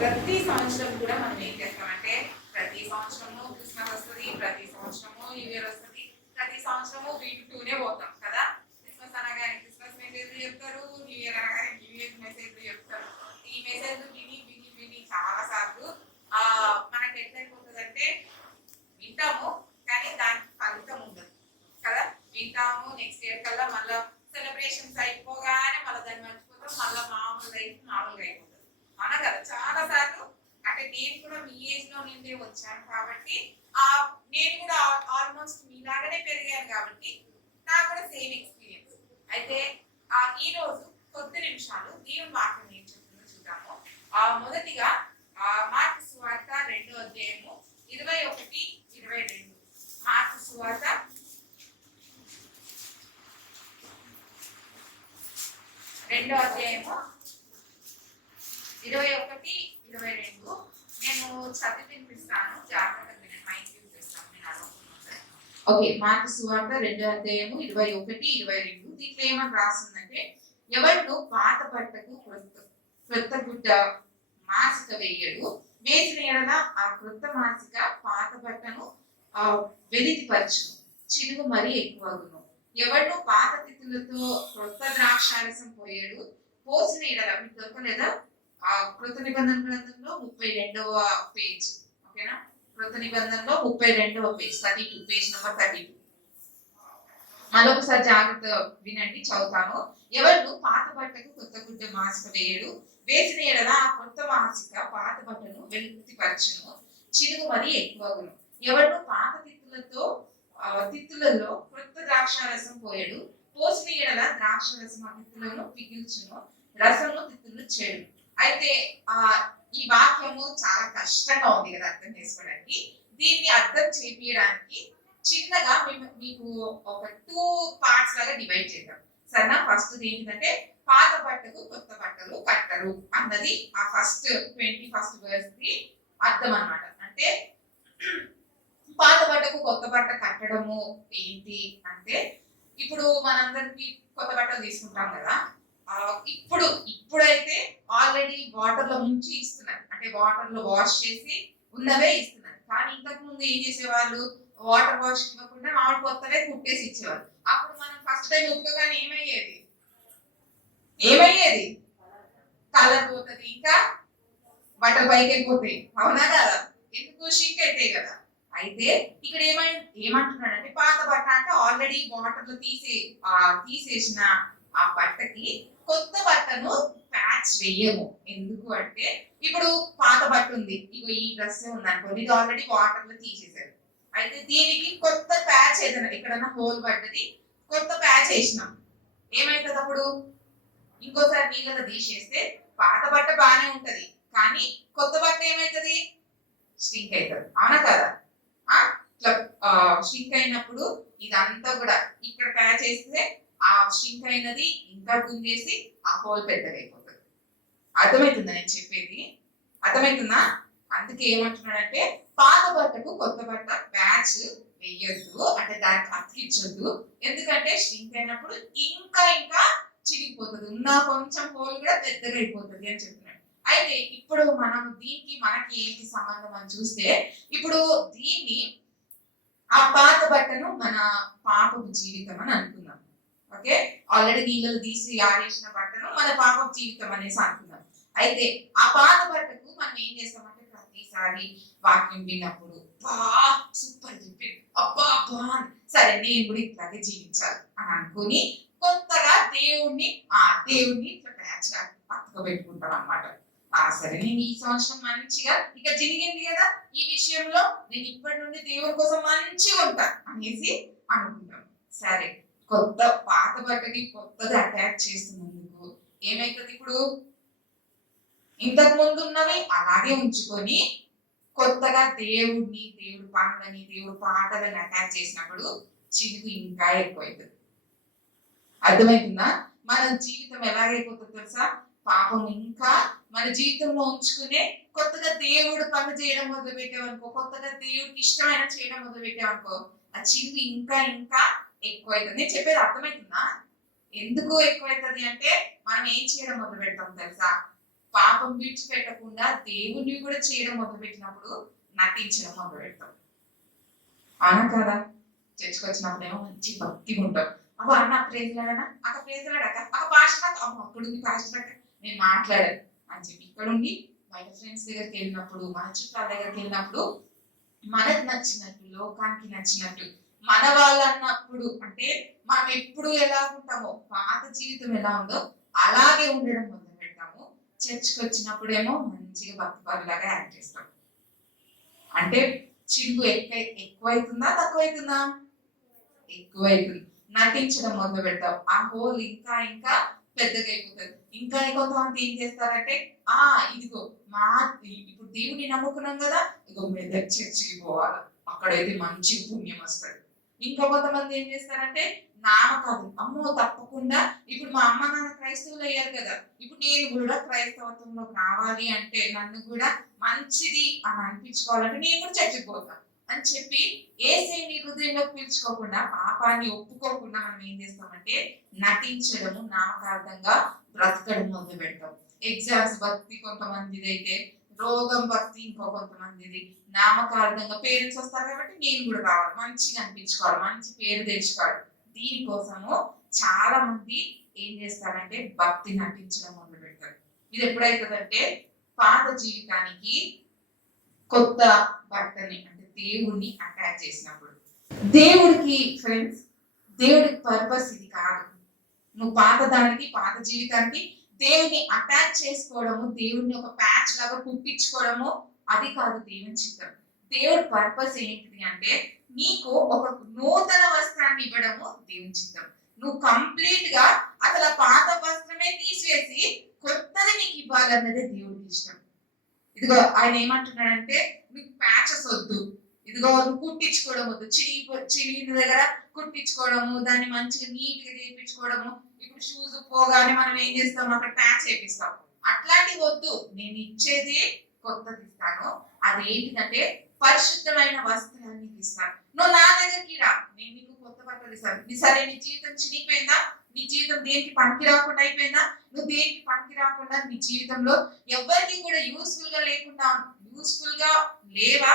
ప్రతి సంవత్సరం కూడా మనం ఏం చేస్తామంటే ప్రతి సంవత్సరము క్రిస్మస్ వస్తుంది, ప్రతి సంవత్సరము న్యూ ఇయర్ వస్తుంది, ప్రతి సంవత్సరము వింటూనే పోతాం కదా. క్రిస్మస్ అనగానే క్రిస్మస్ మెసేజ్ చెప్తారు, న్యూ ఇయర్ అనగానే న్యూ ఇయర్ మెసేజ్ చెప్తారు. ఈ మెసేజ్ విని విని విని చాలా సార్లు మనకి ఎట్లయిపోతుందంటే వింటాము కానీ దానికి ఫలితం ఉండదు కదా. వింటాము, నెక్స్ట్ ఇయర్ కల్లా మళ్ళీ సెలబ్రేషన్స్ అయిపోగానే మళ్ళీ దాన్ని మర్చిపోతాం, మళ్ళీ మామూలు లైఫ్ మామూలుగా అయిపోతుంది. అవునా కదా. చాలా సార్లు అంటే నేను కూడా మీ ఏజ్ లో నుండి వచ్చాను కాబట్టి నేను కూడా ఆల్మోస్ట్ మీలాగానే పెరిగాను కాబట్టి నాకు కూడా సేమ్ ఎక్స్పీరియన్స్. అయితే ఈ రోజు కొద్ది నిమిషాలు దేవుని వాక్యం ఏం చెప్తుందో చూద్దాము. మొదటిగా మార్కు సువార్త 2వ అధ్యాయము 21, 22. మార్కు సువార్త 2వ అధ్యాయము 21, 22. నేను చదివి వినిపిస్తాను, జాగ్రత్తగా వినండి. మైక్ యూజ్ చేస్తాను నేను అనుకుంటున్నాను. ఓకే, మార్కు సువార్త 2వ అధ్యాయము 21, 22. దీంట్లో ఏమని రాస్తుందంటే, ఎవరు పాత బట్టకు క్రొత్త గుడ్డ మాసిక వేయడు, వేసిన ఎడల ఆ క్రొత్త మాసిక పాత బట్టను వెలితిపరచును, చిలుగు మరీ ఎక్కువగును. ఎవడు పాత తిత్తులతో క్రొత్త ద్రాక్షారసం పోయాడు, పోసిన ఎడల మీకు దొరకలేదా? కృత నిబంధన గ్రంథంలో 32వ పేజ్. ఓకేనా, కృత నిబంధనలో 32వ పేజ్, 32, పేజ్ నెంబర్ 32. మరొకసారి జాగ్రత్త వినండి, చదువుతాను. ఎవరు పాత బట్టకు కొత్త గుడ్డ మాసిక వేయడు, వేసిన ఎడల ఆ కొత్త మాసిక పాత బట్టను వెలితిపరచును, చిలుగు మరీ ఎక్కువగును. ఎవరు పాత తిత్తులలో క్రొత్త ద్రాక్షారసం పోయడు, పోసిన ఎడల ద్రాక్షారసం ఆ తిత్తులను పిగిల్చును, రసము తిత్తులు చేడు. అయితే ఈ వాక్యము చాలా కష్టంగా ఉంది కదా అర్థం చేసుకోవడానికి. దీన్ని అర్థం చేపించడానికి చిన్నగా మీకు ఒక 2 పార్ట్స్ లాగా డివైడ్ చేద్దాం, సరేనా. ఫస్ట్ ఏంటంటే పాత బట్టకు కొత్త బట్టలు కట్టరు అన్నది ఆ ఫస్ట్ 21st verse కి అర్థం అన్నమాట. అంటే పాత బట్టకు కొత్త బట్ట కట్టడము ఏంటి అంటే, ఇప్పుడు మనందరికి కొత్త బట్టలు తీసుకుంటాం కదా. ఇప్పుడైతే ఆల్రెడీ వాటర్ లో ముంచి ఇస్తున్నారు, అంటే వాటర్ లో వాష్ చేసి ఉన్నవే ఇస్తున్నారు. కానీ ఇంతకు ముందు ఏం చేసేవాళ్ళు, వాటర్ వాష్ ఇవ్వకుండా మామిడి కొత్తవే కుట్టేసి ఇచ్చేవాళ్ళు. అప్పుడు మనం ఫస్ట్ టైం ఉప్పగానే ఏమయ్యేది కలర్ పోతుంది, ఇంకా బట్టలు పైకి అయిపోతాయి, అవునా కదా. ఎందుకు, షింక్ అవుతాయి కదా. అయితే ఇక్కడ ఏమంటున్నాడంటే, పాత బట్ట అంటే ఆల్రెడీ వాటర్ లో తీసేసిన ఆ బట్టకి కొత్త బట్టను ప్యాచ్ వేయము. ఎందుకు అంటే, ఇప్పుడు పాత బట్ట ఉంది, ఇగో ఈ డ్రెస్ ఉంది అనుకోండి, ఇది ఆల్రెడీ వాటర్ లో తీసేసారు. అయితే దీనికి కొత్త ప్యాచ్ ఏదైనా ఎక్కడన్నా హోల్ పడ్డది, కొత్త ప్యాచ్ వేసినాం, ఏమైతుంది అప్పుడు? ఇంకోసారి నీళ్ళలో తీసేస్తే పాత బట్ట బాగానే ఉంటది, కానీ కొత్త బట్ట ఏమైతుంది? స్ట్రింక్ అవుతుంది, అవునా కదా. స్ట్రింక్ అయినప్పుడు ఇదంతా కూడా ఇక్కడ ప్యాచ్ వేస్తే ఆ స్ట్రింక్ అయినది ఇంకా గుంజేసి ఆ హోల్ పెద్దగా అయిపోతుంది. అర్థమవుతుందా నేను చెప్పేది? అర్థమవుతుందా? అందుకే ఏమంటున్నాడంటే, పాత బట్టకు కొత్త బట్ట ప్యాచ్ వేయొద్దు, అంటే దానికి అతికించొద్దు. ఎందుకంటే స్ట్రింక్ అయినప్పుడు ఇంకా చిరిగిపోతుంది, ఉన్న కొంచెం హోల్ కూడా పెద్దగా అయిపోతుంది అని చెప్తున్నాడు. అయితే ఇప్పుడు మనం మనకి ఏంటి సంబంధం అని చూస్తే, ఇప్పుడు దీన్ని ఆ పాత బట్టను మన పాపపు జీవితం అని అనుకుందాం. ఓకే, ఆల్రెడీ నీళ్ళలో తీసి ఆడేసిన బట్టను మన పాపపు జీవితం అనేసి అనుకుందాం. అయితే ఆ పాత బట్టకు మనం ఏం చేస్తామంటే, ప్రతిసారి వాక్యం విన్నప్పుడు సూపర్ చెప్పి అబ్బా సరే నేను కూడా ఇట్లాగే జీవించాలి అని అనుకుని కొత్తగా దేవుణ్ణి పక్కకు పెట్టుకుంటాం అన్నమాట. సరే నేను ఈ సంవత్సరం మంచిగా ఇక జరిగింది కదా, ఈ విషయంలో నేను ఇప్పటి నుండి దేవుని కోసం మంచిగా ఉంటా అనేసి అనుకుంటాం. సరే, పాత బట్టకి కొత్తగా అటాచ్ చేస్తున్నందుకు ఏమైతుంది? ఇప్పుడు ఇంతకు ముందు ఉన్నవి అలాగే ఉంచుకొని కొత్తగా దేవుడు పనులని, దేవుడు పాటలని అటాచ్ చేసినప్పుడు చిలుగు ఇంకా ఎక్కువైతుంది. అర్థమవుతుందా? మన జీవితం ఎలాగైపోతుంది తెలుసా? పాపం ఇంకా మన జీవితంలో ఉంచుకునే కొత్తగా దేవుడు పనులు చేయడం మొదలు పెట్టామనుకో, కొత్తగా దేవుడికి ఇష్టమైన చేయడం మొదలు పెట్టామనుకో, ఆ చిలుగు ఇంకా ఎక్కువైతుంది. నేను చెప్పేది అర్థమవుతుందా? ఎందుకు ఎక్కువైతుంది అంటే, మనం ఏం చేయడం మొదలు పెడతాం తెలుసా? పాపం విడిచిపెట్టకుండా దేవుణ్ణి కూడా చేయడం మొదలుపెట్టినప్పుడు నటించడం మొదలు పెడతాం. అవునా కదా? చర్చకు వచ్చినప్పుడేమో మంచి భక్తిగా ఉంటాం. అవ్వ అన్న ప్రేజలాడనా, అక్క ప్రేజలాడక, అక్క పాస్టర్ అమ్మ అక్కడుంది పాస్టర్ అక్క నేను మాట్లాడాను అని చెప్పి ఇక్కడుండి బయట ఫ్రెండ్స్ దగ్గరికి వెళ్ళినప్పుడు, మన చుట్టాల దగ్గరికి వెళ్ళినప్పుడు మనకు నచ్చినట్టు, లోకానికి నచ్చినట్టు, మన వాళ్ళు అన్నప్పుడు అంటే మనం ఎప్పుడు ఎలా ఉంటామో, పాత జీవితం ఎలా ఉందో అలాగే ఉండడం మొదలు పెడతాము. చర్చ్కి వచ్చినప్పుడేమో మంచిగా భక్తి పరులాగా యాక్ట్ చేస్తాం. అంటే చిరుగు ఎక్కువైతుందా తక్కువైతుందా? ఎక్కువైతుంది. నటించడం మొదలు పెడతాం. ఆ హోల్ ఇంకా ఇంకా పెద్దగా అయిపోతుంది. ఇంకా కొంతమంది ఏం చేస్తారంటే ఇదిగో మా ఇప్పుడు దేవుని నమ్ముకున్నాం కదా, ఇగో మీద చర్చికి పోవాలి, అక్కడైతే మంచి పుణ్యం వస్తుంది. ఇంకా కొంతమంది ఏం చేస్తారంటే నామకాదు, అమ్మో తప్పకుండా ఇప్పుడు మా అమ్మ నాన్న క్రైస్తవులు అయ్యారు కదా, ఇప్పుడు నేను కూడా క్రైస్తవత్వంలోకి రావాలి అంటే నన్ను కూడా మంచిది అని అనిపించుకోవాలంటే నేను కూడా చర్చికి పోతాను అని చెప్పి ఏసేని హృదయంలోకి పిలుచుకోకుండా, పాపాన్ని ఒప్పుకోకుండా మనం ఏం చేస్తామంటే నటించడము, నామకార్థంగా బ్రతకడం మొదలు పెడతాం. ఎగ్జామ్స్ భక్తి కొంతమందిది అయితే, రోగం భక్తి ఇంకో కొంతమందిది. నామకార్థంగా పేరెంట్స్ వస్తారు కాబట్టి నేను కూడా రావాలి, మంచిగా అనిపించుకోవాలి, మంచి పేరు తెచ్చుకోవాలి. దీనికోసము చాలా మంది ఏం చేస్తారంటే భక్తి నటించడం మొదలు పెడతారు. ఇది ఎప్పుడైతుందంటే పాత జీవితానికి కొత్త భక్తిని అంటే దేవుణ్ణి అటాచ్ చేసినప్పుడు. దేవుడికి ఫ్రెండ్స్, దేవుడికి పర్పస్ ఇది కాదు. నువ్వు పాత దానికి, పాత జీవితానికి దేవుని అటాచ్ చేసుకోవడము, దేవుడిని ఒక ప్యాచ్ లాగా కుట్టించుకోవడము అది కాదు దేవుని చిత్తం. దేవుడి పర్పస్ ఏంటిది అంటే నీకు ఒక నూతన వస్త్రాన్ని ఇవ్వడము దేవుని చిత్తం. నువ్వు కంప్లీట్ గా అసలు పాత వస్త్రమే తీసివేసి కొత్తది నీకు ఇవ్వాలన్నదే దేవుడికి ఇష్టం. ఇదిగో ఆయన ఏమంటున్నాడంటే నీకు ప్యాచెస్ వద్దు, ఇదిగో నువ్వు కుట్టించుకోవడం వద్దు, చిరిగిన దగ్గర కుట్టించుకోవడము, దాన్ని మంచిగా నీట్ గా చేయించుకోవడము. ఇప్పుడు షూస్ పోగానే మనం ఏం చేస్తాం, అక్కడ ప్యాచ్ చేపిస్తాం. అట్లాంటివి వద్దు, నేను ఇచ్చేది కొత్తది ఇస్తాను. అది ఏంటిదంటే పరిశుద్ధమైన వస్త్రాన్ని ఇస్తాను. నువ్వు నా దగ్గరికి రా, నేను నీకు కొత్త బట్టలు ఇస్తాను. సరే నీ జీవితం చినిగిపోయిందా, నీ జీవితం దేనికి పనికి రాకుండా అయిపోయిందా, నువ్వు దేనికి పనికి రాకుండా నీ జీవితంలో ఎవరికి కూడా యూస్ఫుల్ గా లేకుండా, యూస్ఫుల్ గా లేవా,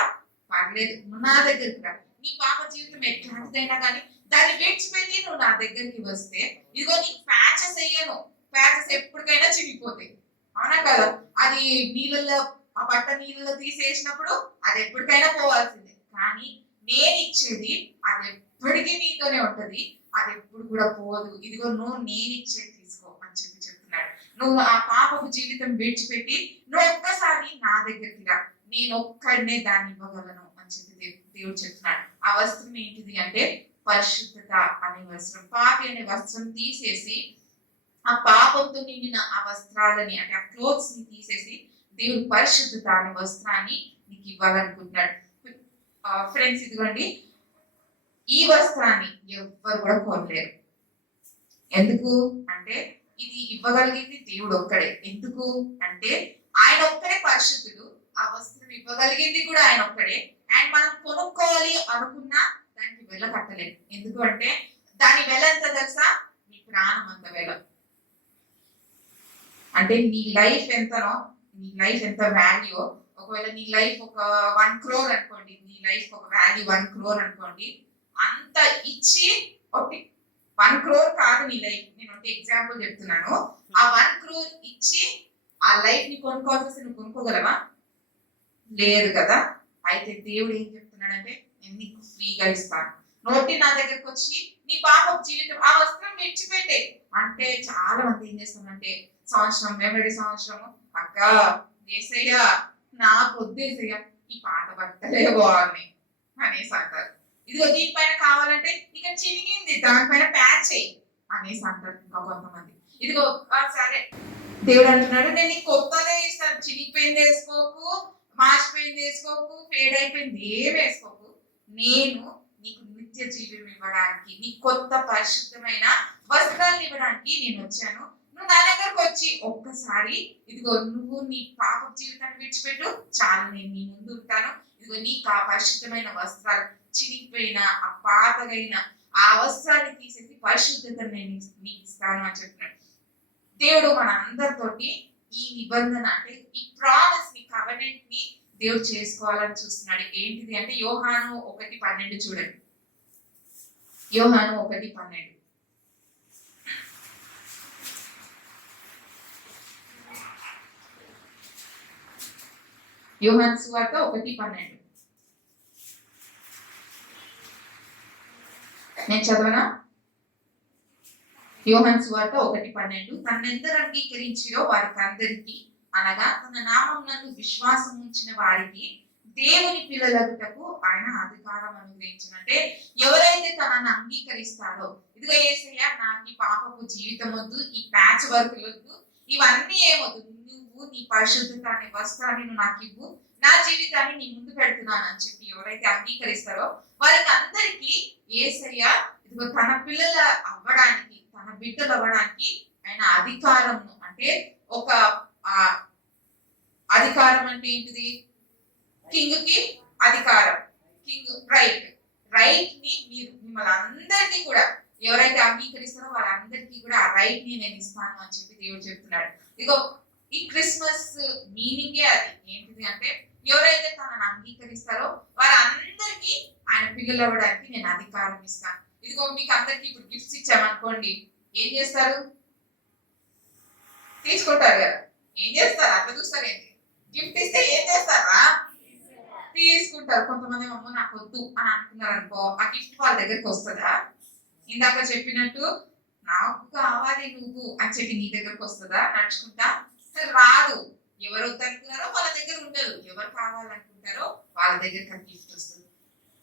పర్లేదు, నువ్వు నా దగ్గరికి రా. నీ పాప జీవితం ఎట్లాంటిదైనా కానీ దాన్ని విడిచిపెట్టి నువ్వు నా దగ్గరికి వస్తే ఇదిగో నీకు ప్యాచెస్ వేయను, ప్యాచెస్ ఎప్పటికైనా చిరిగిపోతాయి. అవునా కదా? అది నీళ్ళల్లో, ఆ బట్ట నీళ్ళలో తీసేసినప్పుడు అది ఎప్పటికైనా పోవాల్సిందే. కానీ నేను ఇచ్చేది అది ఎప్పటికీ నీతోనే ఉంటది, అది ఎప్పుడు కూడా పోదు. ఇదిగో నువ్వు నేను ఇచ్చేది తీసుకో అని చెప్పి చెప్తున్నాడు. నువ్వు ఆ పాపపు జీవితం విడిచిపెట్టి నువ్వు ఒక్కసారి నా దగ్గరికి రా, నేను ఒక్కడనే దాన్ని ఇవ్వగలను అని చెప్పి దేవుడు చెప్తున్నాడు. ఆ వస్త్రం ఏంటిది అంటే పరిశుద్ధత అనే వస్త్రం. పాపి అనే వస్త్రం తీసేసి ఆ పాపంతో నిండిన ఆ వస్త్రాలని అంటే ఆ క్లోత్స్ ని తీసేసి దేవుడు పరిశుద్ధత అనే వస్త్రాన్ని నీకు ఇవ్వాలనుకుంటున్నాడు. ఫ్రెండ్స్ ఇదిగోండి, ఈ వస్త్రాన్ని ఎవ్వరు కూడా కొనలేరు. ఎందుకు అంటే ఇది ఇవ్వగలిగింది దేవుడు ఒక్కడే. ఎందుకు అంటే ఆయన ఒక్కడే పరిశుద్ధుడు, ఆ వస్త్రం ఇవ్వగలిగింది కూడా ఆయన ఒక్కడే. అండ్ మనం కొనుక్కోవాలి అనుకున్నా దానికి వెల కట్టలేదు. ఎందుకు అంటే దాని వెల ఎంత తెలుసా? నీ ప్రాణం అంత వెల. అంటే నీ లైఫ్ ఎంతనో, నీ లైఫ్ ఎంత వాల్యూ, ఒకవేళ నీ లైఫ్ ఒక 1 crore అనుకోండి, నీ లైఫ్ ఒక వాల్యూ 1 crore అనుకోండి, అంత ఇచ్చి ఒకటి 1 crore కాదు నీ లైఫ్, నేను ఒక ఎగ్జాంపుల్ చెప్తున్నాను. ఆ 1 crore ఇచ్చి ఆ లైఫ్ ని కొనుక్కోవాల్సి నువ్వు కొనుక్కోగలవా? లేదు కదా. అయితే దేవుడు ఏం చెప్తున్నాడంటే నేను నీకు ఫ్రీగా ఇస్తాను, నోటి నా దగ్గరకు వచ్చి నీ పాప జీవితం ఆ వస్త్రం విడిచిపెట్టే అంటే. చాలా మంది ఏం చేస్తామంటే సంవత్సరం వెంబడి సంవత్సరము అక్క ఏసయ్యా నాకు వద్దేసయ్యా ఈ పాత బట్టలే బాగున్నాయి అనేసి అంటారు. ఇదిగో దీనిపైన కావాలంటే ఇక చినిగింది దానిపైన ప్యాచ్ అయ్యి అనేసి అంటారు. ఇంకా కొంతమంది ఇదిగో సరే దేవుడు అంటున్నాడు నేను నీకు కొత్తగా ఇస్తాను, చినిగిపోయింది వేసుకోకు, మార్చిపోయింది వేసుకోకు, ఫేడ్ అయిపోయింది ఏం వేసుకోకు, నేను నీకు నిత్య జీవం ఇవ్వడానికి, నీ కొత్త పరిశుద్ధమైన వస్త్రాలు ఇవ్వడానికి నేను వచ్చాను. నువ్వు నా దగ్గరకు వచ్చి ఒక్కసారి ఇదిగో నువ్వు నీ పాప జీవితాన్ని విడిచిపెట్టు, చాలు నేను నీ ముందు ఉంటాను. ఇదిగో నీకు ఆ పరిశుద్ధమైన వస్త్రాలు, చినిగిపోయిన ఆ పాతగైన ఆ వస్త్రాన్ని తీసేసి పరిశుద్ధతను నేను నీకు ఇస్తాను అని చెప్తున్నాడు. దేవుడు మన అందరితోటి ఈ నిబంధన అంటే ఈ ప్రామిస్ ని కవెనెంట్ ని దేవుడు చేసుకోవాలని చూస్తున్నాడు. ఏంటిది అంటే యోహాను 1:12 చూడండి. యోహాను 1:12. యోహాను సువార్త 1:12. నేను చదవనా? యోహాను సువార్త 1:12. తన్నెందరు అంగీకరించిరో వారికి అందరికీ, అనగా తన నామమునందు విశ్వాసం ఉంచిన వారికి దేవుని పిల్లలగుటకు ఆయన అధికారం అనుగ్రహించిన. అంటే ఎవరైతే తనని అంగీకరిస్తారో, ఇదిగో యేసయ్య నాకు ఈ పాపపు జీవితం వద్దు, ఈ ప్యాచ్ వర్క్ వద్దు, ఇవన్నీ ఏమొద్దు, నువ్వు నీ పరిశుద్ధత అనే వస్త్రాన్ని నువ్వు నాకు ఇవ్వు, నా జీవితాన్ని నీ ముందు పెడుతున్నాను అని చెప్పి ఎవరైతే అంగీకరిస్తారో వారికి అందరికీ యేసయ్య ఇదిగో తన పిల్లల అవ్వడానికి, తన బిడ్డలు అవ్వడానికి ఆయన అధికారంను, అంటే ఒక అధికారం అంటే ఏంటిది? కింగ్ కి అధికారం, కింగ్ రైట్ ని మీరు మిమ్మల్ని అందరికీ కూడా ఎవరైతే అంగీకరిస్తారో వాళ్ళందరికీ కూడా ఆ రైట్ ని నేను ఇస్తాను అని చెప్పి దేవుడు చెప్తున్నాడు. ఇదిగో ఈ క్రిస్మస్ మీనింగే అది. ఏంటిది అంటే ఎవరైతే తనను అంగీకరిస్తారో వారందరికీ ఆయన పిల్లలు అవ్వడానికి నేను అధికారం ఇస్తాను. ఇదిగో మీకు అందరికి ఇప్పుడు గిఫ్ట్స్ ఇచ్చామనుకోండి, ఏం చేస్తారు? తీసుకుంటారు కదా. ఏం చేస్తారు? అట్లా చూస్తారు. ఏంటి గిఫ్ట్ ఇస్తే ఏం చేస్తారా? తీసుకుంటారు. కొంతమంది అమ్మో నాకు వద్దు అని అనుకున్నారు అనుకో, ఆ గిఫ్ట్ వాళ్ళ దగ్గరికి వస్తుందా? ఇందాక చెప్పినట్టు నాకు కావాలి నువ్వు అని చెప్పి నీ దగ్గరకు వస్తుందా నడుచుకుంటా? రాదు. ఎవరు వద్దనుకున్నారో వాళ్ళ దగ్గర ఉండదు, ఎవరు కావాలనుకుంటారో వాళ్ళ దగ్గరికి ఆ గిఫ్ట్ వస్తుంది.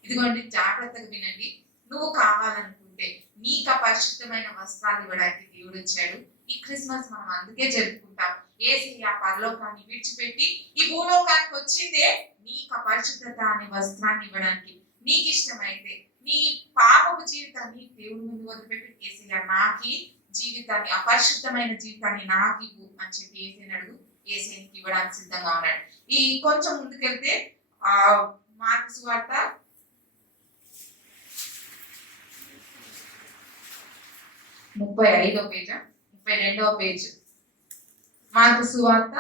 ఇదిగోండి, జాగ్రత్తగా వినండి. నువ్వు కావాలనుకుంటే నీకు పరిశుద్ధమైన వస్త్రాలు ఇవ్వడానికి దేవుడు వచ్చాడు. ఈ క్రిస్మస్ మనం అందుకే జరుపుకుంటాం. యేసయ్య పరలోకాన్ని విడిచిపెట్టి ఈ భూలోకానికి వచ్చిందే నీకు పరిశుద్ధత అనే వస్త్రాన్ని ఇవ్వడానికి. నీకు ఇష్టమైతే నీ పాపపు జీవితాన్ని దేవుడి ముందు వదిలిపెట్టి యేసయ్య నాకి జీవితాన్ని, అపరిశుద్ధమైన జీవితాన్ని నాకు ఇవ్వు అని చెప్పి యేసయ్యని అడుగు. యేసయ్యకి ఇవ్వడానికి సిద్ధంగా ఉన్నాడు. ఈ కొంచెం ముందుకెళ్తే మార్కు సువార్త 35వ పేజ, 32వ పేజ్. మార్కు సువార్త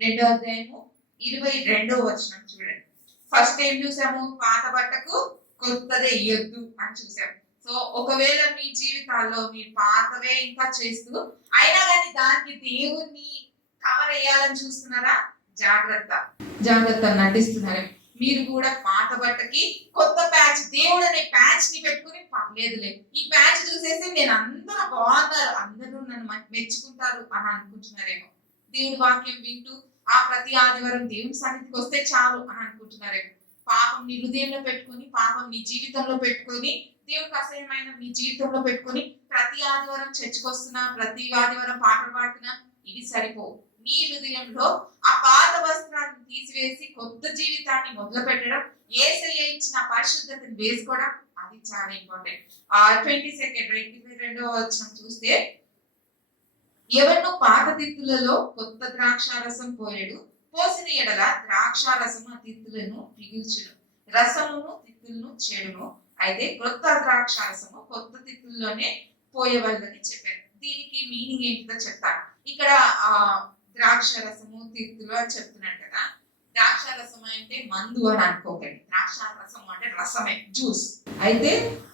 2వ అధ్యాయము 22వ వచనం చూడండి. ఫస్ట్ ఏం చూసాము? పాత బట్టకు కొత్తదే ఇయ్యొద్దు అని చూసాము. సో ఒకవేళ మీ జీవితాల్లో మీరు పాతవే ఇంకా చేస్తూ అయినా కానీ దానికి దేవుణ్ణి కవర్ వేయాలని చూస్తున్నారా? జాగ్రత్త నటిస్తున్నారే. మీరు కూడా పాత బట్టకి కొత్త ప్యాచ్, దేవుడు అనే ప్యాచ్ ని పెట్టుకుని పర్లేదులే, ఈ ప్యాచ్ చూసేసి నేను అందరూ బాగున్నారు, అందరూ నన్ను మెచ్చుకుంటారు అని అనుకుంటున్నారేమో. దేవుడి వాక్యం వింటూ ఆ ప్రతి ఆదివారం దేవుని సన్నిధికి వస్తే చాలు అని అనుకుంటున్నారేమో. పాపం నీ హృదయంలో పెట్టుకొని, పాపం నీ జీవితంలో పెట్టుకొని, దేవుడికి అసహ్యమైన మీ జీవితంలో పెట్టుకొని ప్రతి ఆదివారం చర్చికి వస్తున్నా, ప్రతి ఆదివారం పాటలు పాడుతున్నా, ఇది సరిపో. నీ హృదయంలో ఆ పాత వస్త్రాన్ని తీసివేసి కొత్త జీవితాన్ని మొదలు పెట్టడం, యేసయ్య ఇచ్చిన పరిశుద్ధతను వేసుకోవడం, అది చాలా ఇంపార్టెంట్. 22వ వచనం చూస్తే, ఎవరినో పాత తిత్తులలో కొత్త ద్రాక్షారసం పోయడు, పోసిన ఎడల ద్రాక్షారసము ఆ తిత్తులను పిగిల్చును, రసమును తిత్తులను చెడును. అయితే కొత్త ద్రాక్షారసము కొత్త తిత్తుల్లోనే పోయవల్లని చెప్పారు. దీనికి మీనింగ్ ఏంటిదో చెప్తాను. ఇక్కడ ద్రాక్ష రసము తిత్తులు అని చెప్తున్నాడు కదా. ద్రాక్ష రసం అంటే మందు అని అనుకోకండి. ద్రాక్ష రసము అంటే రసమే, జ్యూస్. అయితే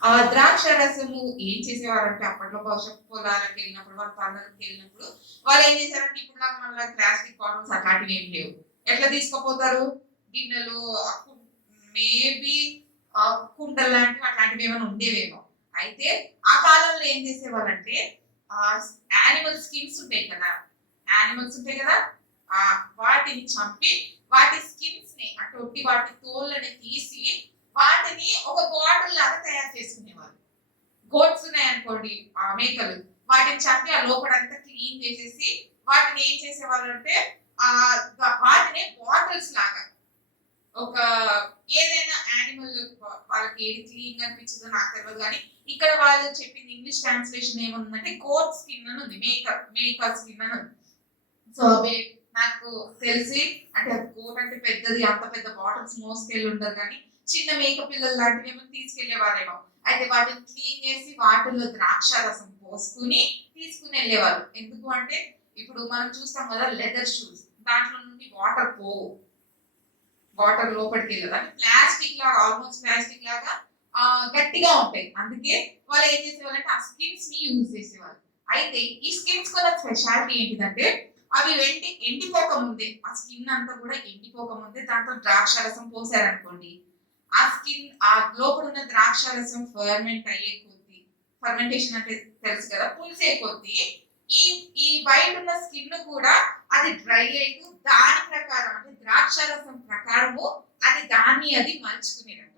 ఆ ద్రాక్ష రసము ఏం చేసేవారంటే అప్పట్లో బహుశా పొలాలకు వెళ్ళినప్పుడు, వాళ్ళ పనులకు వెళ్ళినప్పుడు వాళ్ళు ఏం చేశారంటే ఇప్పుడు మళ్ళీ ప్లాస్టిక్ బాటిల్స్ అట్లాంటివి ఏం లేవు. ఎట్లా తీసుకుపోతారు? గిన్నెలు, మేబీ కుండలు లాంటివి అట్లాంటివి ఏమైనా ఉండేవేమో. అయితే ఆ కాలంలో ఏం చేసేవాళ్ళంటే యానిమల్ స్కిన్స్ ఉంటాయి కదా, వాటిని చంపి వాటి స్కిన్స్ ని అటు వాటి తోళ్ళని తీసి వాటిని ఒక బాటిల్ లాగా తయారు చేసుకునేవారు. గోట్స్ ఉన్నాయనుకోండి, మేకలు, వాటిని చంపి ఆ లోపలంతా క్లీన్ చేసేసి వాటిని ఏం చేసేవాళ్ళు అంటే వాటిని బాటిల్స్ లాగా, ఒక ఏదైనా యానిమల్ వాళ్ళకి ఏది క్లీన్ అనిపించదో నాకు తెలియదు, కానీ ఇక్కడ వాళ్ళు చెప్పింది ఇంగ్లీష్ ట్రాన్స్లేషన్ ఏముందంటే గోట్ స్కిన్ అని ఉంది, మేక స్కిన్ అని ఉంది. సో నాకు తెలిసి అంటే గోట్ అంటే పెద్దది, అంత పెద్ద బాటిల్స్ మోసుకెళ్ళి ఉండదు, కానీ చిన్న మేక పిల్లలు లాంటివి ఏమో తీసుకెళ్లేవారేమో. అయితే వాటిని క్లీన్ చేసి వాటిలో ద్రాక్ష రసం పోసుకుని తీసుకుని వెళ్ళేవారు. ఎందుకు అంటే ఇప్పుడు మనం చూస్తాం కదా లెదర్ షూస్, దాంట్లో నుండి వాటర్ పోవు, వాటర్ లోపలికి వెళ్ళదు. ప్లాస్టిక్ లాగా, ఆల్మోస్ట్ ప్లాస్టిక్ లాగా గట్టిగా ఉంటాయి. అందుకే వాళ్ళు ఏం చేసేవాళ్ళంటే ఆ స్కిన్స్ ని యూజ్ చేసేవాళ్ళు. అయితే ఈ స్కిన్స్ కూడా స్పెషాలిటీ ఏంటిదంటే అవి ఎండిపోక ముందే, ఆ స్కిన్ అంతా కూడా ఎండిపోక ముందే దాంట్లో ద్రాక్ష రసం పోసారనుకోండి, ఆ స్కిన్ ఆ లోపల ఉన్న ద్రాక్ష రసం ఫర్మెంట్ అయ్యే కొద్దీ, ఫర్మెంటేషన్ అంటే తెలుసు కదా, పులిసే కొద్దీ ఈ ఈ బయట ఉన్న స్కిన్ కూడా అది డ్రై అయితూ దాని ప్రకారం అంటే ద్రాక్ష రసం ప్రకారము అది మలుచుకునేదంట.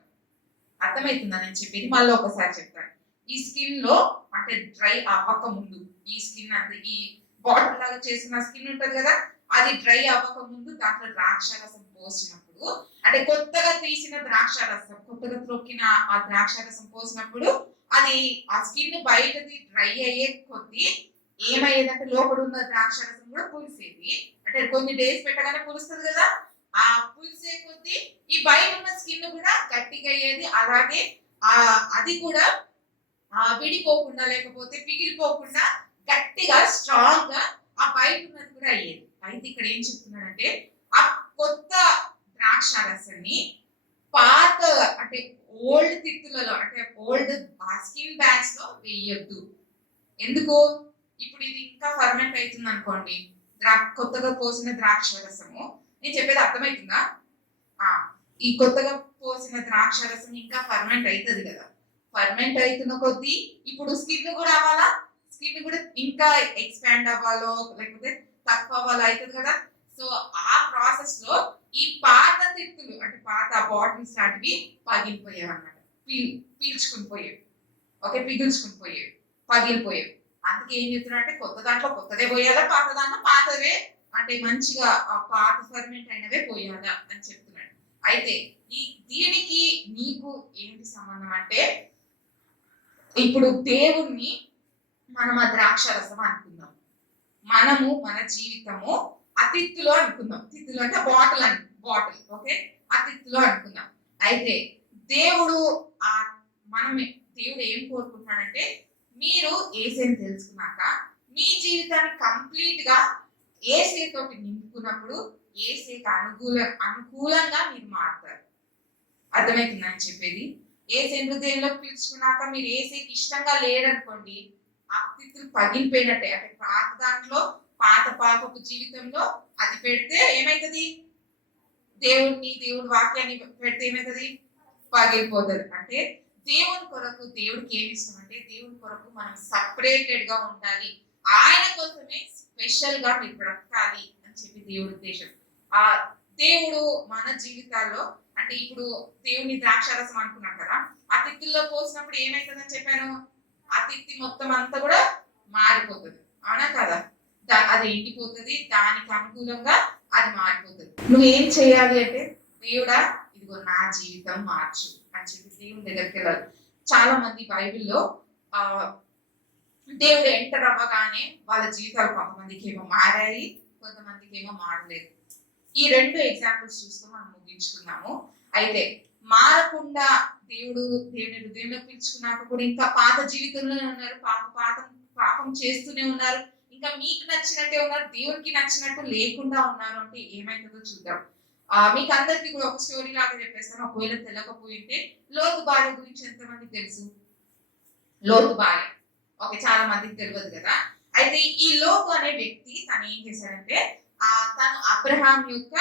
అర్థమవుతుందా నేను చెప్పేది? మళ్ళీ ఒకసారి చెప్తాను. ఈ స్కిన్ లో అంటే డ్రై అవ్వక ముందు, ఈ స్కిన్ అంటే ఈ బాటిల్ లాగా చేసిన స్కిన్ ఉంటది కదా, అది డ్రై అవ్వక ముందు దాంట్లో ద్రాక్ష రసం పోసినప్పుడు, అంటే కొత్తగా తీసిన ద్రాక్ష రసం, కొత్తగా త్రొక్కిన ఆ ద్రాక్ష రసం పోసినప్పుడు అది ఆ స్కిన్ బయటది డ్రై అయ్యే కొద్దీ ఏమయ్యేదంటే లోపల ఉన్న ద్రాక్ష రసం కూడా పులిసేది. అంటే కొన్ని డేస్ పెట్టగానే పులుస్తుంది కదా, ఆ పులిసే కొద్దీ ఈ బయట ఉన్న స్కిన్ కూడా గట్టిగా అయ్యేది. అలాగే అది కూడా విడిపోకుండా లేకపోతే పిగిలిపోకుండా గట్టిగా స్ట్రాంగ్ గా ఆ బయట ఉన్నది కూడా అయ్యేది. అయితే ఇక్కడ ఏం చెప్తున్నాడంటే ఆ కొత్త ద్రాక్ష రసాన్ని పాత అంటే ఓల్డ్ తిత్తులలో అంటే ఓల్డ్ స్కిన్ బ్యాగ్స్ లో వేయొద్దు. ఎందుకు? ఇప్పుడు ఇది ఇంకా ఫర్మెంట్ అవుతుంది అనుకోండి, కొత్తగా పోసిన ద్రాక్ష రసము, నేను చెప్పేది అర్థమవుతుందా? ఈ కొత్తగా పోసిన ద్రాక్ష రసం ఇంకా ఫర్మెంట్ అవుతుంది కదా, ఫర్మెంట్ అవుతున్న కొద్దీ ఇప్పుడు స్కిన్ కూడా అవ్వాలా, స్కిన్ కూడా ఇంకా ఎక్స్పాండ్ అవ్వాలో లేకపోతే తక్కువ అవ్వాలో అవుతుంది కదా. సో ఆ ప్రాసెస్ లో ఈ పాత తిత్తులు అంటే పాత బాటిల్స్ లాంటివి పగిలిపోయాయి అన్నమాట, పీల్చుకుని పోయేవి, ఓకే, పిగుల్చుకుని పోయేవి, పగిలిపోయేవి. అందుకే ఏం చెప్తున్నా కొత్త దాంట్లో కొత్తదే పోయాలా, పాత దాంట్లో పాతవే అంటే మంచిగా పాత ఫర్మెంట్ అయినవే పోయాలా అని చెప్తున్నాడు. అయితే దీనికి నీకు ఏంటి సంబంధం అంటే, ఇప్పుడు దేవుణ్ణి మనం ఆ ద్రాక్ష రసం అనుకుందాం, మనము మన జీవితము అతిత్తులో అనుకుందాం. తిత్తులు అంటే బాటిల్ ఓకే, అతిత్తులో అనుకుందాం. అయితే దేవుడు దేవుడు ఏం కోరుకుంటున్నాడంటే, మీరు ఏసేని తెలుసుకున్నాక మీ జీవితాన్ని కంప్లీట్ గా ఏసే తోటి నింపుకున్నప్పుడు ఏసేకి అనుకూలంగా మీరు మారుతారు. అర్థమవుతుందని చెప్పేది? ఏసే హృదయంలో పిలుచుకున్నాక మీరు ఏసేకి ఇష్టంగా లేరనుకోండి, ఆ తిత్తులు పగిలిపోయినట్టే. అంటే పాత దాంట్లో పాత పాపపు జీవితంలో అది పెడితే ఏమైతుంది, దేవుడి వాక్యాన్ని పెడితే ఏమైతుంది, పగిలిపోతుంది. అంటే దేవుని కొరకు దేవుడికి ఏమి ఇష్టం అంటే, దేవుని కొరకు మనం సపరేటెడ్ గా ఉండాలి, ఆయన కోసమే స్పెషల్ గా మీరు బ్రతకాలి అని చెప్పి దేవుడి ఉద్దేశం. ఆ దేవుడు మన జీవితాల్లో అంటే ఇప్పుడు దేవుని ద్రాక్షారసం అనుకున్నాం కదా, ఆ తిత్తుల్లో పోసినప్పుడు ఏమైతుందని చెప్పాను, ఆ తిత్తి మొత్తం అంతా కూడా మారిపోతుంది, అవునా కదా, అది ఎండిపోతుంది, దానికి అనుకూలంగా అది మారిపోతుంది. నువ్వేం చేయాలి అంటే, దేవుడా ఇదిగో నా జీవితం మార్చు అని చెప్పి దేవుని దగ్గరికి వెళ్ళాలి. చాలా మంది బైబిల్లో దేవుడు ఎంటర్ అవ్వగానే వాళ్ళ జీవితాలు కొంతమందికి ఏమో మారాయి, కొంతమందికి ఏమో మారలేదు. ఈ రెండు ఎగ్జాంపుల్స్ చూసుకొని మనం ముగించుకున్నాము. అయితే మారకుండా దేవుని హృదయంలో పిలుచుకున్నాక కూడా ఇంకా పాత జీవితంలోనే ఉన్నారు, పాపం చేస్తూనే ఉన్నారు, ఇంకా మీకు నచ్చినట్టే ఉన్నారు, దేవునికి నచ్చినట్టు లేకుండా ఉన్నారు అంటే ఏమైతుందో చూద్దాం. మీకు అందరికి కూడా ఒక స్టోరీ లాగా చెప్పేస్తాను. ఒకవేళ తెలియకపోయింటే, లోతు భార్య గురించి ఎంతమందికి తెలుసు? లోతు భార్య ఓకే, చాలా మందికి తెలియదు కదా. అయితే ఈ లోతు అనే వ్యక్తి తను ఏం చేశాడంటే, తను అబ్రహాం యొక్క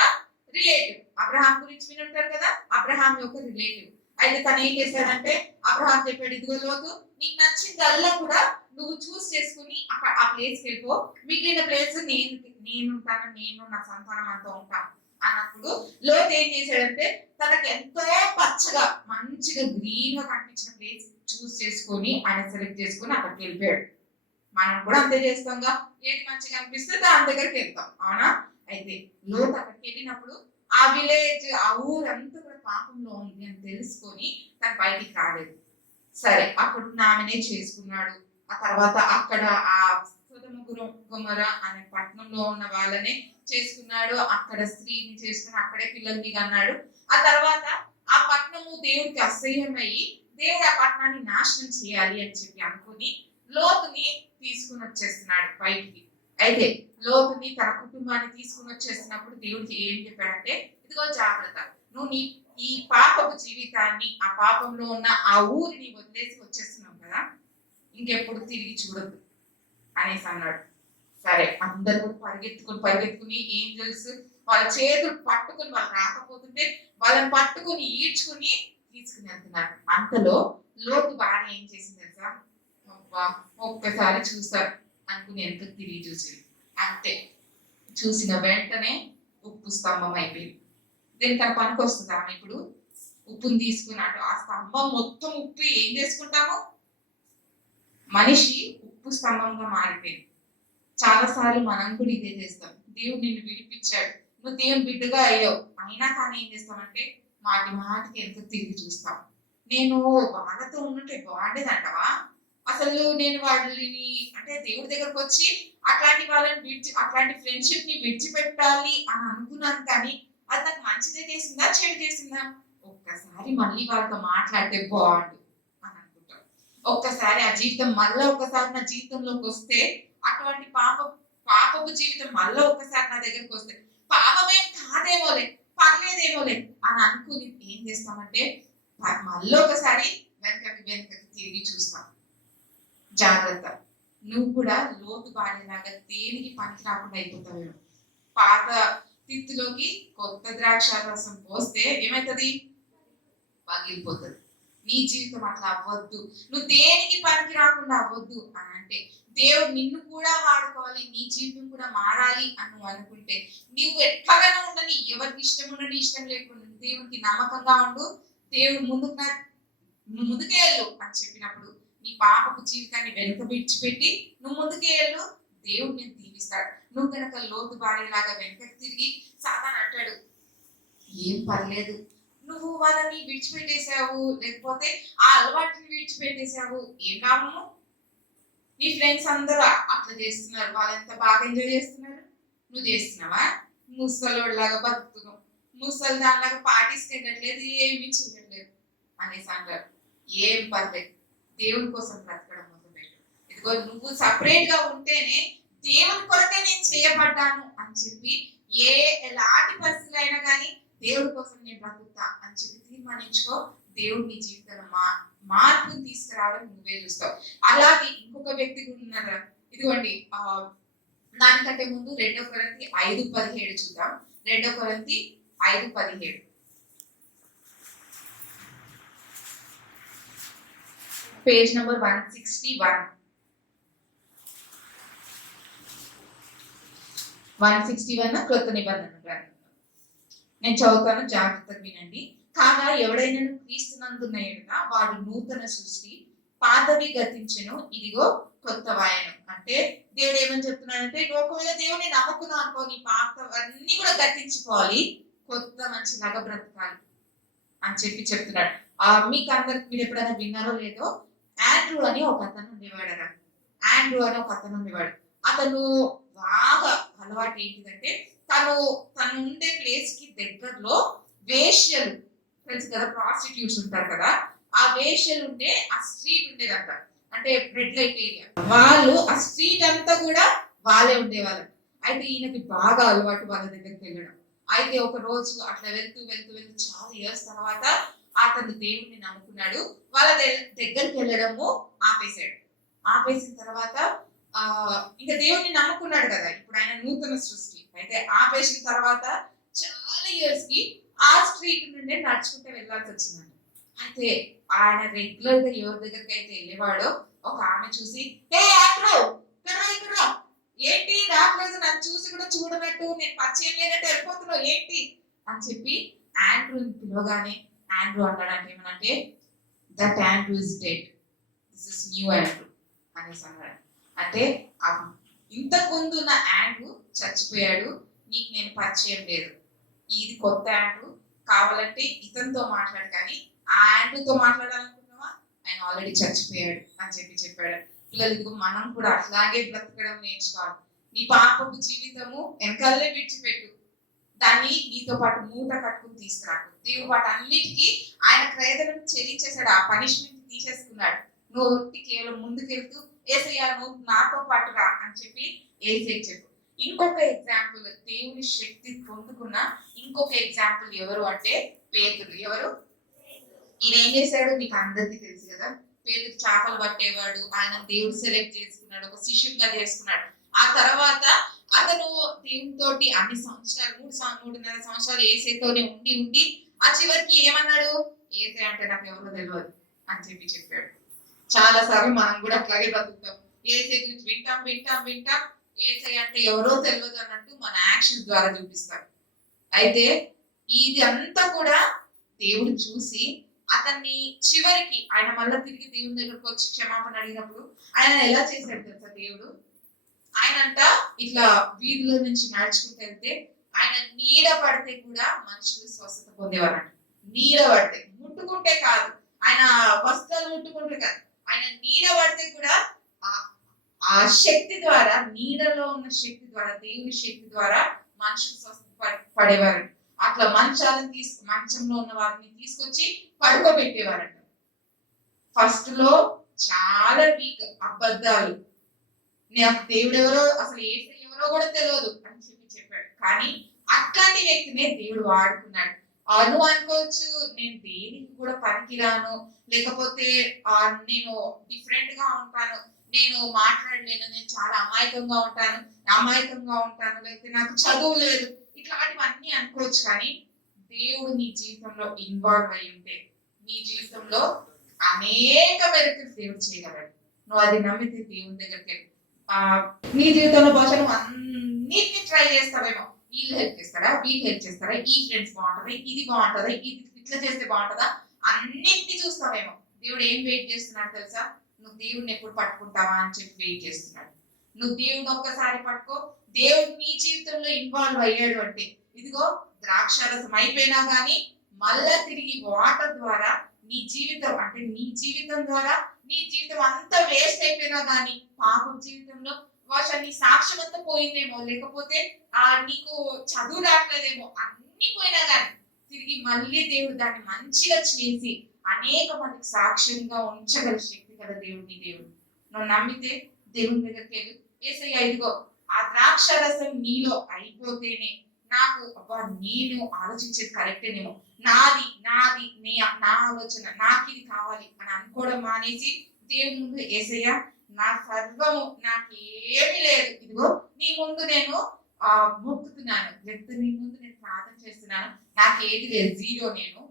రిలేటివ్. అబ్రహాం గురించి వినుంటారు కదా, అబ్రహాం యొక్క రిలేటివ్. అయితే తను ఏం చేశాడంటే, అబ్రహాం చెప్పాడు, ఇదిగో లోతు, నీకు నచ్చిందల్లా కూడా నువ్వు చూస్ చేసుకుని అక్కడ ఆ ప్లేస్కి వెళ్ళిపో, మిగిలిన ప్లేస్ నేను ఉంటాను, నేను నా సంతానం అంతా ఉంటాను అన్నప్పుడు లోతు ఏం చేశాడంటే, తనకు ఎంతో పచ్చగా మంచిగా గ్రీన్ గా కనిపించిన ప్లేస్ చూస్ చేసుకొని ఆయన సెలెక్ట్ చేసుకొని అక్కడికి వెళ్ళిపోయాడు. మనం కూడా అంతే చేస్తాంగా, ఏది మంచిగా అనిపిస్తే దాని దగ్గరికి వెళ్తాం, అవునా? అయితే లోతు అక్కడికి వెళ్ళినప్పుడు ఆ విలేజ్ ఆ ఊరంతా కూడా పాపంలో ఉంది అని తెలుసుకొని తన బయటికి రాలేదు. సరే, అక్కడ ఆమెనే చేసుకున్నాడు. ఆ తర్వాత అక్కడ ఆ సొదొమ గొమొర్రా అనే పట్టణంలో ఉన్న వాళ్ళనే చేసుకున్నాడు, అక్కడ స్త్రీని చేసుకుని అక్కడే పిల్లల్ని కన్నాడు. ఆ తర్వాత ఆ పట్టణము దేవుడికి అసహ్యమయ్యి దేవుడు ఆ పట్టణాన్ని నాశనం చేయాలి అని చెప్పి అనుకుని లోతుని తీసుకుని వచ్చేస్తున్నాడు బయటికి. అయితే లోతుని తన కుటుంబాన్ని తీసుకుని వచ్చేసినప్పుడు దేవుడు ఏం చెప్పాడంటే, ఇదిగో జాగ్రత్త, నువ్వు నీ ఈ పాపపు జీవితాన్ని, ఆ పాపంలో ఉన్న ఆ ఊరిని వదిలేసి వచ్చేస్తున్నావు కదా, ఇంకెప్పుడు తిరిగి చూడద్దు అనేసి అన్నాడు. సరే, అందరూ పరిగెత్తుకుని ఏంజల్స్ వాళ్ళ చేతులు పట్టుకుని, వాళ్ళు రాకపోతుంటే వాళ్ళని పట్టుకుని ఈడ్చుకుని తీసుకుని వెళ్తున్నారు. అంతలో లోతు భార్య ఏం చేసింది తెలుసా? ఒక్కసారి చూస్తారు అనుకుని ఎంత తిరిగి చూసింది. అంతే, చూసిన వెంటనే ఉప్పు స్తంభం అయిపోయింది. దీనికి తన పనికి వస్తుంది. ఆమె ఇప్పుడు ఉప్పుని తీసుకున్నాడు, ఆ స్తంభం మొత్తం ఉప్పు ఏం చేసుకుంటాము, మనిషి ఉప్పు స్తంభంగా మారిపోయింది. చాలా సార్లు మనం కూడా ఇదే చేస్తాం. దేవుడు నిన్ను విడిపించాడు, నువ్వు దేవుని బిడ్డగా అయ్యావు, అయినా కానీ ఏం చేస్తామంటే మాటికి ఎంత తిరిగి చూస్తాం. నేను వాళ్ళతో ఉన్నట్టే బాగుండేదంటవా, అసలు నేను వాళ్ళని అంటే దేవుడి దగ్గరకు వచ్చి అట్లాంటి వాళ్ళని అట్లాంటి ఫ్రెండ్షిప్ ని విడిచిపెట్టాలి అని అనుకున్నాను, కానీ అది నాకు మంచిదే చేసిందా చెడు చేసిందా? ఒక్కసారి మళ్ళీ వాళ్ళతో మాట్లాడితే బాగుండు అని అనుకుంటాం. ఒక్కసారి ఆ జీవితం మళ్ళీ ఒక్కసారి నా జీవితంలోకి వస్తే, అటువంటి పాపపు జీవితం మళ్ళీ ఒక్కసారి నా దగ్గరకు వస్తే, పాపమేం కాదేమోలే, పర్లేదేమోలే అని అనుకుని ఏం చేస్తామంటే మళ్ళీ ఒకసారి వెనకకి తిరిగి చూస్తాం. జాగ్రత్త, నువ్వు కూడా లోతు భార్యలాగా దేనికి పనికి రాకుండా అయిపోతావేమో. పాత తిత్తులోకి కొత్త ద్రాక్ష రసం పోస్తే ఏమైతుంది? పగిలిపోతుంది. నీ జీవితం అట్లా అవ్వద్దు, నువ్వు దేనికి పనికి రాకుండా అవ్వద్దు అని అంటే, దేవుడు నిన్ను కూడా వాడుకోవాలి, నీ జీవితం కూడా మారాలి అని నువ్వు అనుకుంటే, నీవు ఎట్లాగైనా ఉండని, ఎవరికి ఇష్టం ఉండని ఇష్టం లేకుండా దేవుడికి నమ్మకంగా ఉండు. దేవుడు ముందుకే వెళ్ళు అని చెప్పినప్పుడు నీ పాపపు జీవితాన్ని వెనుక విడిచిపెట్టి నువ్వు ముందుకే వెళ్ళు, దేవుడు నేను దీవిస్తాడు. నువ్వు కనుక లోతు భార్యలాగా వెనుకకి తిరిగి సాతాను అంటాడు, ఏం పర్లేదు, నువ్వు వాళ్ళని విడిచిపెట్టేసావు, లేకపోతే ఆ అలవాటుని విడిచిపెట్టేసావు, ఏం లాభము? నీ ఫ్రెండ్స్ అందరూ అట్లా చేస్తున్నారు, వాళ్ళు ఎంత బాగా ఎంజాయ్ చేస్తున్నారు, నువ్వు చేస్తున్నావా? ముసలోళ్ళలాగా బతుకుతున్నావు, ముసలి దానిలాగా పార్టీస్కి వెళ్ళట్లేదు, ఏమీ చేయట్లేదు అనేసి అంటారు. ఏం పర్లేదు, దేవుని కోసం బ్రతకడం మొదలుపెట్టు. ఇదిగో నువ్వు సపరేట్ గా ఉంటేనే దేవుని కొరకే నేను చేయబడ్డాను అని చెప్పి, ఎలాంటి పరిస్థితులు అయినా కానీ దేవుడి కోసం నేను బ్రతుకుతా అని చెప్పి తీర్మానించుకో. దేవుడు నీ జీవితంలో మార్పుని తీసుకురావడం నువ్వే చూస్తావు. అలాగే ఇంకొక వ్యక్తి కూడా ఉన్నారు. ఇదిగోండి, దానికంటే ముందు 2 కొరింథీ 5:17 చూద్దాం. 2 కొరింథీ 5:17 పేజ్ నెంబర్ 161. 161 క్రొత్త నిబంధన గ్రంథం. నేను చదువుతాను, జాగ్రత్తగా వినండి. కాగా ఎవడైనా క్రీస్తునందున్న ఎడల వాడు నూతన సృష్టి, పాతవి గతించెను, ఇదిగో కొత్తవాయను. అంటే దేవుడు ఏమని చెప్తున్నాడంటే, ఒకవేళ దేవుని నమ్మకున్నావు అనుకో, నీ పాతవన్నీ కూడా గతించుకోవాలి, కొత్త మంచిలాగా బ్రతకాలి అని చెప్పి చెప్తున్నాడు. మీకు అందరికి మీరు ఎప్పుడైనా విన్నారో లేదో, ఆండ్రూ అని ఒక అతను ఉండేవాడు. అతను బాగా అలవాటు ఏంటిదంటే, తను ఉండే ప్లేస్ కి దగ్గరలో వేశ్యలు, తెలుసు కదా, ప్రాస్టిట్యూట్స్ ఉంటారు కదా, ఆ వేశ్యలు ఉండే ఆ స్ట్రీట్ ఉండేదంట. అంటే రెడ్ లైట్ ఏరియా, వాళ్ళు ఆ స్ట్రీట్ అంతా కూడా వాళ్ళే ఉండేవాళ్ళు. అయితే ఈయనకి బాగా అలవాటు వాళ్ళ దగ్గరికి వెళ్ళడం. అయితే ఒక రోజు అట్లా వెళ్తూ చాలా ఇయర్స్ తర్వాత అతను దేవుడిని నమ్ముకున్నాడు. వాళ్ళ దగ్గరికి వెళ్ళడము ఆపేసిన తర్వాత ఇంకా దేవుడిని నమ్ముకున్నాడు కదా, ఇప్పుడు ఆయన నూతన సృష్టి. అయితే ఆపేసిన తర్వాత చాలా ఇయర్స్ కి ఆ స్ట్రీట్ నుండి నడుచుకుంటూ వెళ్ళాల్సి వచ్చిందండి. అయితే ఆయన రెగ్యులర్ గా ఎవరి దగ్గరికి అయితే వెళ్ళేవాడో, ఒక ఆమె చూసి, హే ఆండ్రూ, ఇక్కడ ఏంటి రావట్లేదు, నన్ను చూసి కూడా చూడనట్టు, నేను పరిచయం లేనట్టు వెళ్ళిపోతున్నావు ఏంటి అని చెప్పి ఆండ్రూని పిలవగానే ఆండ్రూ అన్నాడంటే ఏమనంటే, that Andrew is dead, this is new Andrew అనేసి అన్నాడు. అంటే ఇంతకు ముందు ఉన్న ఆండ్రూ చచ్చిపోయాడు, నీకు నేను పరిచయం లేదు, ఇది కొత్త ఆండ్రూ, కావాలంటే ఇతనితో మాట్లాడు, కానీ ఆ ఆండ్రూతో మాట్లాడాలనుకున్నావా, ఆయన ఆల్రెడీ చచ్చిపోయాడు అని చెప్పాడు. పిల్లలకు మనం కూడా అట్లాగే బ్రతకడం నేర్చుకోవాలి. నీ పాపపు జీవితము వెనకాలనే విడిచిపెట్టు, దాన్ని నీతో పాటు మూట కట్టుకుని తీసుకురాకు. దేవుడు వాటి అన్నిటికీ ఆయన క్రయదనం చెల్లించేశాడు, ఆ పనిష్మెంట్ తీసేసుకున్నాడు. నువ్వు కేవలం ముందుకెళ్తూ యేసయ్యా నువ్వు నాతో పాటు రా అని చెప్పి యేసయ్య చెప్పు. ఇంకొక ఎగ్జాంపుల్ దేవుని శక్తి పొందుకున్న ఇంకొక ఎగ్జాంపుల్ ఎవరు అంటే పేతురు. ఎవరు? ఈయన ఏం చేశాడు మీకు అందరికీ తెలుసు కదా. పేతురు చేపలు పట్టేవాడు, ఆయన దేవుడు సెలెక్ట్ చేసుకున్నాడు, ఒక శిష్యుడిగా చేసుకున్నాడు. ఆ తర్వాత అతను దేవునితోటి అన్ని సంవత్సరాలు 3.5 సంవత్సరాలు యేసయ్యతోనే ఉండి ఉండి ఆ చివరికి ఏమన్నాడు? యేసయ్య అంటే నాకు ఎవరో తెలియదు అని చెప్పాడు. చాలా సార్లు మనం కూడా అట్లాగే బతుకుతాం. యేసయ్య గురించి వింటాం. యేసయ్య అంటే ఎవరో తెలియదు అన్నట్టు మన యాక్షన్ ద్వారా చూపిస్తాం. అయితే ఇది అంతా కూడా దేవుడు చూసి అతన్ని చివరికి ఆయన మళ్ళీ తిరిగి దేవుని దగ్గరకు వచ్చి క్షమాపణ అడిగినప్పుడు ఆయన ఎలా చేశాడు తెలుసా దేవుడు? ఆయన అంట ఇట్లా వీధిలో నుంచి నడుచుకుంటూ వెళ్తే ఆయన నీడ పడితే కూడా మనుషులు స్వస్థత పొందేవారంట. నీడ పడితే, ముట్టుకుంటే కాదు, ఆయన వస్త్రాలు ముట్టుకుంటే కాదు, ఆయన నీడ పడితే కూడా ఆ శక్తి ద్వారా, నీడలో ఉన్న శక్తి ద్వారా, దేవుని శక్తి ద్వారా మనుషులు స్వస్థత పడేవారంట. అట్లా మంచంలో ఉన్న వారిని తీసుకొచ్చి పడుకోబెట్టేవారంట. ఫస్ట్ లో చాలా వీక్, అబద్ధాలు, నాకు దేవుడు ఎవరో అసలు యేసయ్య ఎవరో కూడా తెలియదు అని చెప్పాడు. కానీ అట్లాంటి వ్యక్తినే దేవుడు వాడుకున్నాడు. నువ్వు అనుకోవచ్చు నేను దేనికి కూడా పనికిరాను, లేకపోతే నేను డిఫరెంట్ గా ఉంటాను, నేను మాట్లాడలేను, నేను చాలా అమాయకంగా ఉంటాను, లేకపోతే నాకు చదువు లేదు, ఇట్లాంటివన్నీ అనుకోవచ్చు. కానీ దేవుడు నీ జీవితంలో ఇన్వాల్వ్ అయి ఉంటే నీ జీవితంలో అనేక మెరుకులు దేవుడు చేయగలడు. నువ్వు అది నమ్మితే దేవుని దగ్గరికి నీ జీవితంలో బహుశా నువ్వు అన్నిటిని ట్రై చేస్తావేమో. వీళ్ళు హెల్ప్ చేస్తారా, వీళ్ళు హెల్ప్ చేస్తారా, ఈ ఫ్రెండ్స్ బాగుంటది, ఇది బాగుంటదా, ఇది ఇట్లా చేస్తే బాగుంటదా, అన్నిటిని చూస్తావేమో. దేవుడు ఏం వెయిట్ చేస్తున్నాడు తెలుసా? నువ్వు దేవుడిని ఎప్పుడు పట్టుకుంటావా అని చెప్పి వెయిట్ చేస్తున్నాడు. నువ్వు దేవుడిని ఒక్కసారి పట్టుకో, దేవుడు నీ జీవితంలో ఇన్వాల్వ్ అయ్యాడు అంటే, ఇదిగో ద్రాక్షారసం అయిపోయినా గానీ మళ్ళా తిరిగి వాటర్ ద్వారా నీ జీవితం ద్వారా నీ జీవితం అంతా వేస్ట్ అయిపోయినా గానీ, పాపం జీవితంలో బహుశా నీ సాక్ష్యం అంతా పోయిందేమో, లేకపోతే నీకు చదువు రావట్లేదేమో, అన్ని పోయినా గానీ తిరిగి మళ్ళీ దేవుడు దాన్ని మంచిగా చేసి అనేక మందికి సాక్ష్యంగా ఉంచగల శక్తి కదా దేవుడిని. దేవుడు నువ్వు నమ్మితే దేవుని దగ్గరికి వెళ్ళి యేసయ్య ఇదిగో ఆ ద్రాక్షారసం నీలో అయిపోతేనే నాకు నేను ఆలోచించేది కరెక్టేనేమో, నాది నా ఆలోచన, నాకు ఇది కావాలి అని అనుకోవడం మానేసి దేవుని ముందు యేసయ్య నా సర్వము, నాకు ఏమీ లేదు, ఇదిగో నీ ముందు నేను మొక్కుతున్నాను, లేకపోతే నీ ముందు నేను ప్రార్థన చేస్తున్నాను, నాకు ఏది లేదు, జీరో, నేను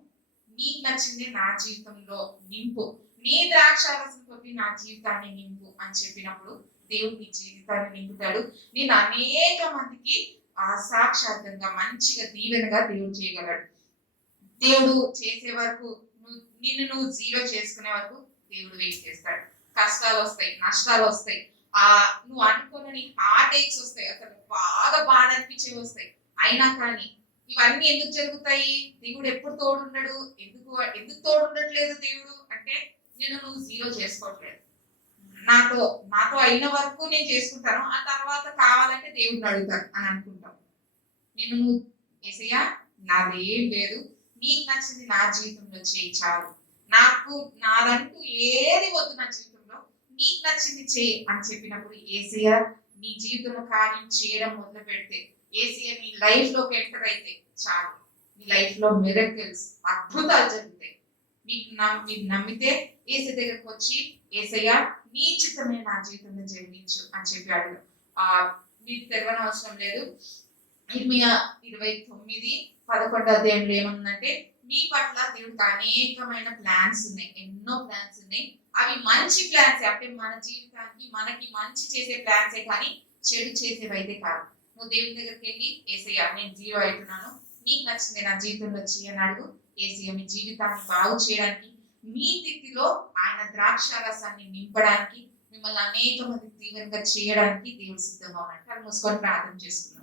నీకు నచ్చింది నా జీవితంలో నింపు, నీ ద్రాక్షారసంతో నా జీవితాన్ని నింపు అని చెప్పినప్పుడు దేవుడు నీ జీవితాన్ని నింపుతాడు. నేను అనేక మందికి సాక్షాత్తంగా మంచిగా దీవెనగా దేవుడు చేయగలడు. దేవుడు చేసే వరకు నువ్వు జీరో చేసుకునే వరకు దేవుడు వెయిట్ చేస్తాడు. కష్టాలు వస్తాయి, నష్టాలు వస్తాయి, నువ్వు అనుకున్న హార్ట్ ఏక్స్ వస్తాయి, అసలు బాగా బాధ అనిపించేవి వస్తాయి. అయినా కానీ ఇవన్నీ ఎందుకు జరుగుతాయి? దేవుడు ఎప్పుడు తోడున్నాడు? ఎందుకు తోడుండట్లేదు దేవుడు అంటే, నువ్వు జీరో చేసుకోవట్లేదు, నాతో అయిన వరకు నేను చేసుకుంటాను, ఆ తర్వాత కావాలంటే దేవుడిని అడుగుతాను అని అనుకుంటావు. నువ్వు యేసయ్యా నాదేం లేదు, నీకు నచ్చింది నా జీవితంలో చేయి చాలు, నాదంటూ ఏది వద్దు నా జీవితంలో, నీకు నచ్చింది చేయి అని చెప్పినప్పుడు యేసయ్య నీ జీవితంలో కార్యం చేయడం మొదలు పెడితే, యేసయ్య నీ లైఫ్ లోకి ఎంటర్ అయితే చాలు, నీ లైఫ్ లో మిరకిల్స్, అద్భుతాలు జరుగుతాయి. మీరు నమ్మితే యేసయ్య దగ్గరకు వచ్చి యేసయ్య నీ చిత్తమే నా జీవితంలో జరిగించు అని చెప్పి అడుగు. మీకు తెలవని అవసరం లేదు. ఇర్మియా 29:11 అధ్యాయంలో ఏముందంటే, మీ పట్ల దేవుడికి అనేకమైన ప్లాన్స్ ఉన్నాయి, ఎన్నో ప్లాన్స్ ఉన్నాయి. అవి మంచి ప్లాన్స్, అంటే మన జీవితానికి మనకి మంచి చేసే ప్లాన్సే కానీ చెడు చేసేవైతే కాదు. నువ్వు దేవుని దగ్గరికి వెళ్ళి యేసయ్య నేను జీరో అవుతున్నాను, నీకు నచ్చింది నా జీవితంలో చేయని అడుగు. యేసయ్య మీ జీవితాన్ని బాగు చేయడానికి, మీ స్థితిలో ఆయన ద్రాక్షారసాన్ని నింపడానికి, మిమ్మల్ని అనేక మంది దీవెనగా చేయడానికి దేవుడు సిద్ధంగా ఉన్నాడు. మూసుకొని ప్రార్థన చేసుకున్నాం.